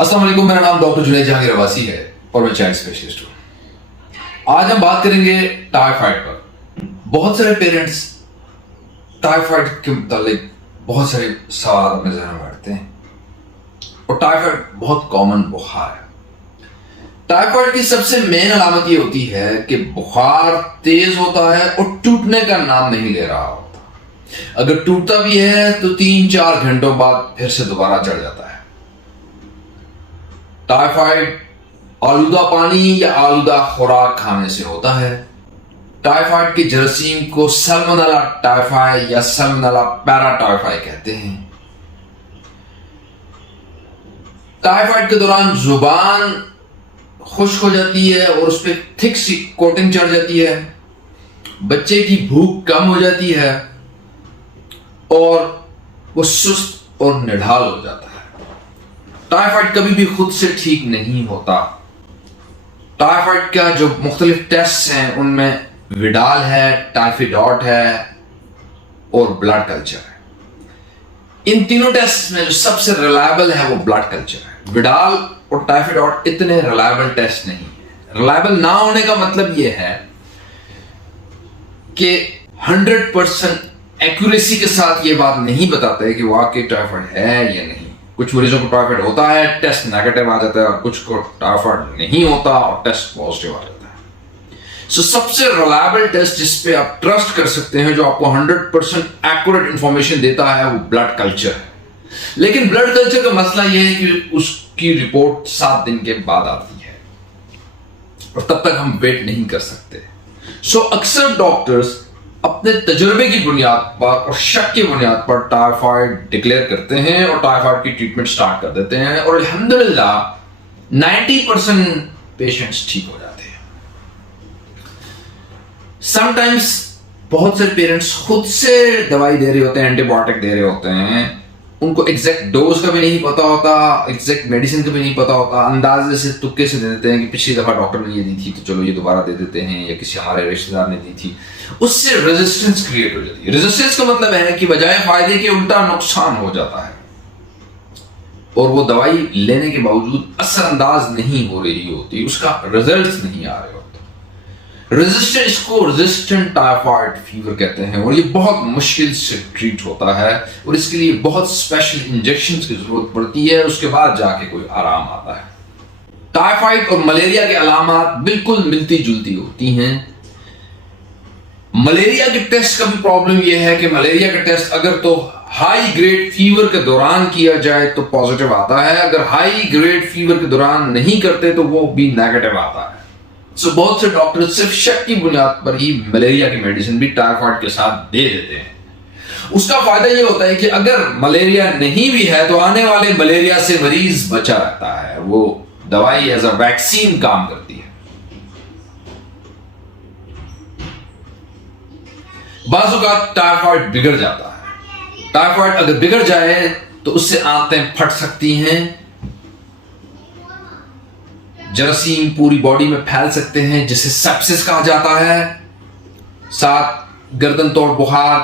अस्सलाम वालेकुम, मेरा नाम डॉक्टर जुनैद जहांगीर अब्बासी है और मैं चाइल्ड स्पेशलिस्ट हूँ। आज हम बात करेंगे टाइफाइड पर। बहुत सारे पेरेंट्स टाइफाइड के मुतालिक बहुत सारे सवाल अपने ज़हन में बैठते हैं और टाइफाइड बहुत कॉमन बुखार है। टाइफाइड की सबसे मेन अलामत ये होती है कि बुखार तेज होता है और टूटने का नाम नहीं ले रहा होता। अगर टूटता भी है तो 3-4 घंटों बाद फिर से दोबारा चढ़ जाता है। टाइफाइड आलूदा पानी या आलूदा खुराक खाने से होता है। टाइफाइड के जरासीम को सल्मोनेला टाइफाई या सल्मोनेला पैराटाइफाई कहते हैं। टाइफाइड के दौरान जुबान खुश्क हो जाती है और उस पर थिक सी कोटिंग चढ़ जाती है। बच्चे की भूख कम हो जाती है और वो सुस्त और निढाल हो जाता है। टाइफाइड कभी भी खुद से ठीक नहीं होता। टाइफाइड का जो मुख्तलिफ टेस्ट हैं उनमें विडाल है, टाइफाइडॉट है और ब्लड कल्चर है। इन तीनों टेस्ट में जो सबसे रिलायबल है वो ब्लड कल्चर है। विडाल और टाइफाइडॉट इतने रिलायबल टेस्ट नहीं है। रिलायबल ना होने का मतलब ये है कि 100% एक्यूरेसी के साथ ये बात नहीं बताते कि वाकई टाइफाइड है या नहीं। कुछ मरीजों को टाइफाइड होता है, टेस्ट नेगेटिव आ जाता है, और कुछ को टाइफाइड नहीं होता और टेस्ट पॉजिटिव आ जाता है। सो सबसे रिलायबल टेस्ट जिस पे आप ट्रस्ट कर सकते हैं, जो आपको 100% एक्यूरेट इंफॉर्मेशन देता है, वो ब्लड कल्चर है। लेकिन ब्लड कल्चर का मसला यह है कि उसकी रिपोर्ट 7 दिन के बाद आती है और तब तक हम वेट नहीं कर सकते। सो अक्सर डॉक्टर्स अपने तजुर्बे की बुनियाद पर और शक की बुनियाद पर टाइफाइड डिक्लेयर करते हैं और टाइफाइड की ट्रीटमेंट स्टार्ट कर देते हैं और अल्हम्दुलिल्लाह 90% पेशेंट्स ठीक हो जाते हैं। समटाइम्स बहुत सारे पेरेंट्स खुद से दवाई दे रहे होते हैं, एंटीबायोटिक दे रहे होते हैं, उनको एग्जैक्ट डोज का भी नहीं पता होता, एग्जैक्ट मेडिसिन का भी नहीं पता होता, अंदाजे से तुक्के से दे देते हैं कि पिछली दफा डॉक्टर ने ये दी थी तो चलो ये दोबारा दे देते हैं, या किसी हमारे रिश्तेदार ने दी थी। उससे रेजिस्टेंस क्रिएट हो जाती है। रेजिस्टेंस का मतलब है कि बजाय फायदे के उल्टा नुकसान हो जाता है और वो दवाई लेने के बावजूद असरअंदाज नहीं हो रही होती, उसका रिजल्ट नहीं आ रहे होते। रेजिस्टेंट, इसको रेजिस्टेंट टाइफाइड फीवर कहते हैं और ये बहुत मुश्किल से ट्रीट होता है और इसके लिए बहुत स्पेशल इंजेक्शंस की जरूरत पड़ती है, उसके बाद जाके कोई आराम आता है। टाइफाइड और मलेरिया के अलामात बिल्कुल मिलती जुलती होती हैं। मलेरिया के टेस्ट का भी प्रॉब्लम यह है कि मलेरिया का टेस्ट अगर तो हाई ग्रेड फीवर के दौरान किया जाए तो पॉजिटिव आता है, अगर हाई ग्रेड फीवर के दौरान नहीं करते तो वो भी नेगेटिव आता है। सो बहुत से डॉक्टर सिर्फ शक की बुनियाद पर ही मलेरिया की मेडिसिन भी टाइफाइड के साथ दे देते हैं। उसका फायदा ये होता है कि अगर मलेरिया नहीं भी है तो आने वाले मलेरिया से मरीज बचा रहता है। वो दवाई एज अ वैक्सीन काम करती है। बाज़ औक़ात टाइफाइड बिगड़ जाता है। टाइफाइड अगर बिगड़ जाए तो उससे आंतें फट सकती हैं, जरासीम पूरी बॉडी में फैल सकते हैं जिसे सेप्सिस कहा जाता है। साथ गर्दन तोड़ बुखार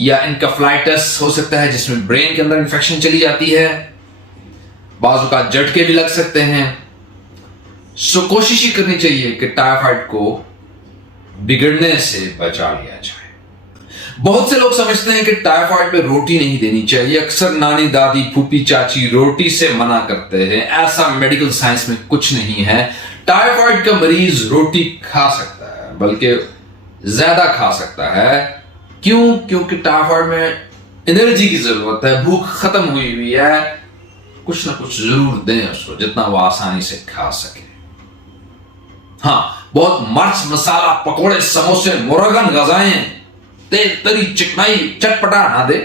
या इनकेफेलाइटिस हो सकता है जिसमें ब्रेन के अंदर इंफेक्शन चली जाती है। बाज़ औक़ात झटके भी लग सकते हैं। सो कोशिश ही करनी चाहिए कि टाइफाइड को बिगड़ने से बचा लिया जाए। बहुत से लोग समझते हैं कि टाइफाइड पे रोटी नहीं देनी चाहिए। अक्सर नानी दादी फूफी चाची रोटी से मना करते हैं। ऐसा मेडिकल साइंस में कुछ नहीं है। टाइफाइड का मरीज रोटी खा सकता है, बल्कि ज्यादा खा सकता है। क्यों? क्योंकि टाइफाइड में एनर्जी की जरूरत है, भूख खत्म हुई है। कुछ ना कुछ जरूर दें उसको जितना वो आसानी से खा सके। हाँ, बहुत मर्च मसाला, पकोड़े, समोसे, मुर्गन गजाएं, तेल तरी चिकनाई चटपटा ना दे,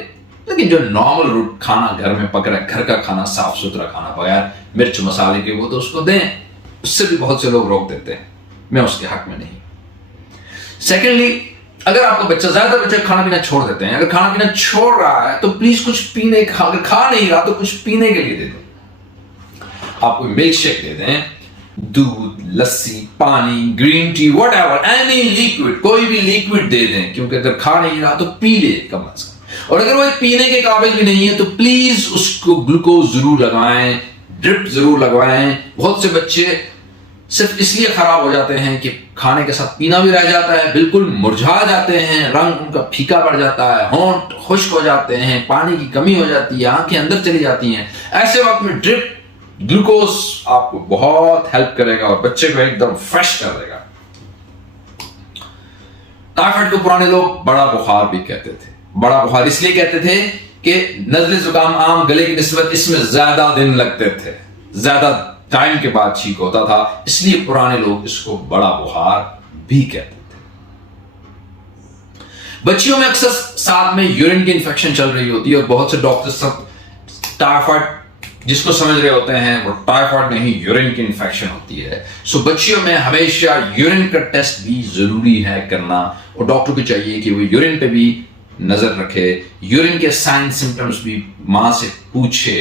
लेकिन जो नॉर्मल खाना घर में पक रहा है, घर का खाना, साफ सुथरा खाना बगैर मिर्च मसाले के, वो तो उसको दें। उससे भी बहुत से लोग रोक देते हैं, मैं उसके हक में नहीं। सेकेंडली, अगर आपका बच्चा, ज्यादातर बच्चे खाना पीना छोड़ देते हैं। अगर खाना पीना छोड़ रहा है तो प्लीज कुछ पीने, अगर खा नहीं रहा तो कुछ पीने के लिए दे दें। आप कोई मिल्क शेक दे दें, दूध, लस्सी, पानी, green tea, whatever, any liquid, कोई भी लिक्विड दे दें, क्योंकि अगर खा नहीं रहा तो पी ले कम से कम। और अगर वो पीने के काबिल भी नहीं है तो प्लीज उसको ग्लूकोज जरूर लगाएं, ڈرپ ضرور لگوائیں. بہت سے بچے صرف اس لیے خراب ہو جاتے ہیں کہ کھانے کے ساتھ پینا بھی رہ جاتا ہے, بالکل مرجھا جاتے ہیں, رنگ ان کا پھیکا پڑ جاتا ہے, ہونٹ خشک ہو جاتے ہیں, پانی کی کمی ہو جاتی ہے, آنکھیں اندر چلی جاتی ہیں. ایسے وقت میں ڈرپ گلوکوز آپ کو بہت ہیلپ کرے گا اور بچے کو ایک دم فریش کر دے گا. ٹائیفائڈ کو پرانے لوگ بڑا بخار بھی کہتے تھے. بڑا بخار اس لیے کہتے تھے کہ نزلے زکام عام گلے کی نسبت اس میں زیادہ دن لگتے تھے, زیادہ ٹائم کے بعد ٹھیک ہوتا تھا, اس لیے پرانے لوگ اس کو بڑا بخار بھی کہتے تھے. بچیوں میں اکثر ساتھ میں یورین کی انفیکشن چل رہی ہوتی ہے اور بہت سے ڈاکٹر سب ٹائیفائڈ جس کو سمجھ رہے ہوتے ہیں وہ ٹائیفائڈ نہیں, یورین کی انفیکشن ہوتی ہے. سو بچیوں میں ہمیشہ یورین کا ٹیسٹ بھی ضروری ہے کرنا, اور ڈاکٹر کو چاہیے کہ وہ یورین پہ بھی نظر رکھے, یورین کے سائن سمپٹمز بھی ماں سے پوچھے.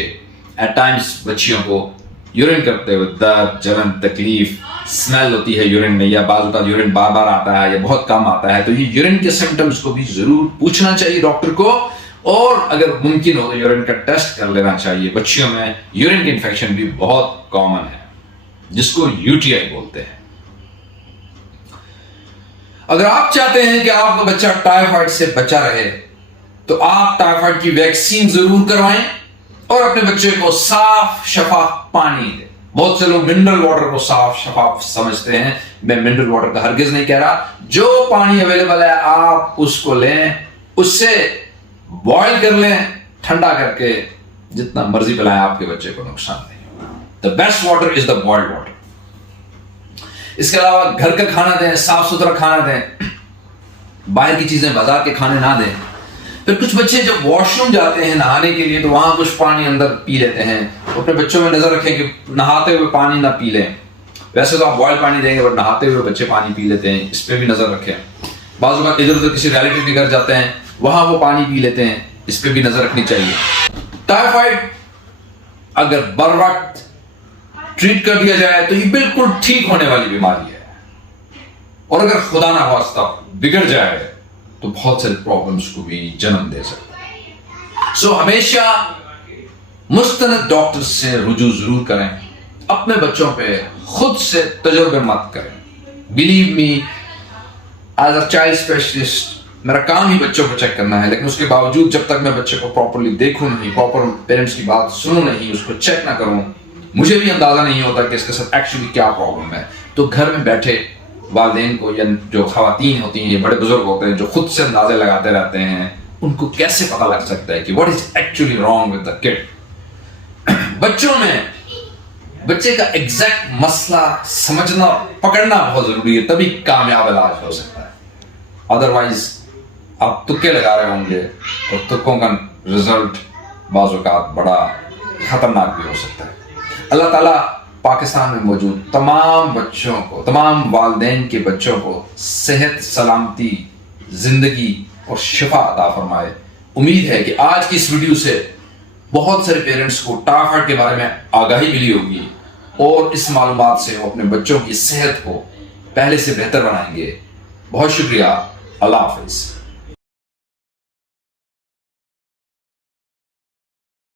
ایٹ ٹائمز بچیوں کو یورین کرتے ہوئے درد, جلن, تکلیف, اسمیل ہوتی ہے یورین میں, یا بعض اوقات یورین بار بار آتا ہے یا بہت کم آتا ہے, تو یہ یورین کے سمپٹمز کو بھی ضرور پوچھنا چاہیے ڈاکٹر کو, اور اگر ممکن ہو تو یورین کا ٹیسٹ کر لینا چاہیے. بچیوں میں یورین کی انفیکشن بھی بہت کامن ہے جس کو UTI بولتے ہیں. اگر آپ چاہتے ہیں کہ آپ کا بچہ ٹائیفائڈ سے بچا رہے تو آپ ٹائیفائڈ کی ویکسین ضرور کروائیں اور اپنے بچے کو صاف شفاف پانی دیں. بہت سے لوگ منرل واٹر کو صاف شفاف سمجھتے ہیں. میں منرل واٹر کا ہرگز نہیں کہہ رہا. جو پانی اویلیبل ہے آپ اس کو لیں, اس سے بوائل کر لیں, ٹھنڈا کر کے جتنا مرضی پلائیں, آپ کے بچے کو نقصان نہیں ہوگا. The best water is the boiled water. اس کے علاوہ گھر کا کھانا دیں, صاف ستھرا کھانا دیں, باہر کی چیزیں بازار کے کھانے نہ دیں. پھر کچھ بچے جب واش روم جاتے ہیں نہانے کے لیے تو وہاں کچھ پانی اندر پی لیتے ہیں. اپنے بچوں میں نظر رکھیں کہ نہاتے ہوئے پانی نہ پی لیں. ویسے تو آپ بوائل پانی دیں گے بٹ نہاتے ہوئے بچے پانی پی لیتے ہیں, اس پہ بھی نظر رکھیں. بعض اوقات ادھر ادھر کسی ریلیٹیو کے گھر جاتے ہیں, وہاں وہ پانی پی لیتے ہیں, اس پہ بھی نظر رکھنی چاہیے. ٹائیفائڈ اگر بر وقت ٹریٹ کر دیا جائے تو یہ بالکل ٹھیک ہونے والی بیماری ہے, اور اگر خدا نہ خواستہ بگڑ جائے تو بہت سارے پرابلمس کو بھی جنم دے سکتا ہے. سو ہمیشہ مستند ڈاکٹر سے رجوع ضرور کریں. اپنے بچوں پہ خود سے تجربے مت کریں. Believe me, as a child specialist میرا کام ہی بچوں کو چیک کرنا ہے, لیکن اس کے باوجود جب تک میں بچے کو پراپرلی دیکھوں نہیں, پراپر پیرنٹس کی بات سنوں نہیں, اس کو چیک نہ کروں, مجھے بھی اندازہ نہیں ہوتا کہ اس کے ساتھ ایکچولی کیا پرابلم ہے. تو گھر میں بیٹھے والدین کو, یا جو خواتین ہوتی ہیں, یہ بڑے بزرگ ہوتے ہیں جو خود سے اندازے لگاتے رہتے ہیں, ان کو کیسے پتہ لگ سکتا ہے کہ what is actually wrong with the kid. بچوں میں بچے کا ایگزیکٹ مسئلہ سمجھنا, پکڑنا بہت ضروری ہے, تبھی کامیاب علاج ہو سکتا ہے. ادروائز آپ تکے لگا رہے ہوں گے اور تکوں کا رزلٹ بعض اوقات بڑا خطرناک بھی ہو سکتا ہے. اللہ تعالیٰ پاکستان میں موجود تمام بچوں کو, تمام والدین کے بچوں کو صحت, سلامتی, زندگی اور شفا عطا فرمائے. امید ہے کہ آج کی اس ویڈیو سے بہت سارے پیرنٹس کو ٹائیفائڈ کے بارے میں آگاہی ملی ہوگی, اور اس معلومات سے وہ اپنے بچوں کی صحت کو پہلے سے بہتر بنائیں گے. بہت شکریہ. اللہ حافظ.